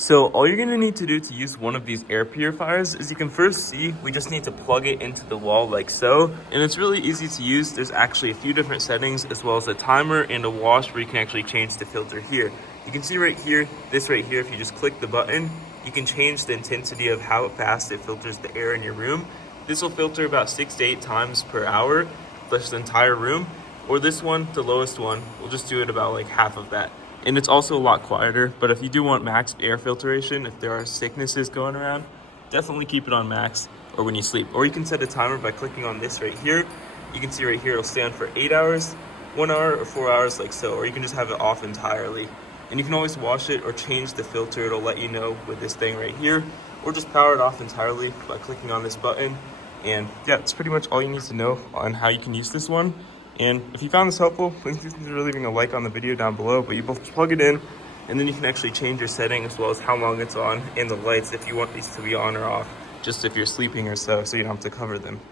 So all you're gonna need to do to use one of these air purifiers is you can first see we just need to plug it into the wall like so. And it's really easy to use. There's actually a few different settings as well as a timer and a wash where you can actually change the filter here. You can see right here, this right here, if you just click the button, you can change the intensity of how fast it filters the air in your room. This will filter about 6 to 8 times per hour, plus the entire room. Or this one, the lowest one, will just do it about like half of that. And it's also a lot quieter, but if you do want max air filtration, if there are sicknesses going around, definitely keep it on max or when you sleep. Or you can set a timer by clicking on this right here. You can see right here, it'll stay on for 8 hours, 1 hour, or 4 hours like so, or you can just have it off entirely. And you can always wash it or change the filter. It'll let you know with this thing right here, or just power it off entirely by clicking on this button. And yeah, that's pretty much all you need to know on how you can use this one. And if you found this helpful, please consider leaving a like on the video down below. But you both plug it in, and then you can actually change your setting as well as how long it's on and the lights if you want these to be on or off, just if you're sleeping or so you don't have to cover them.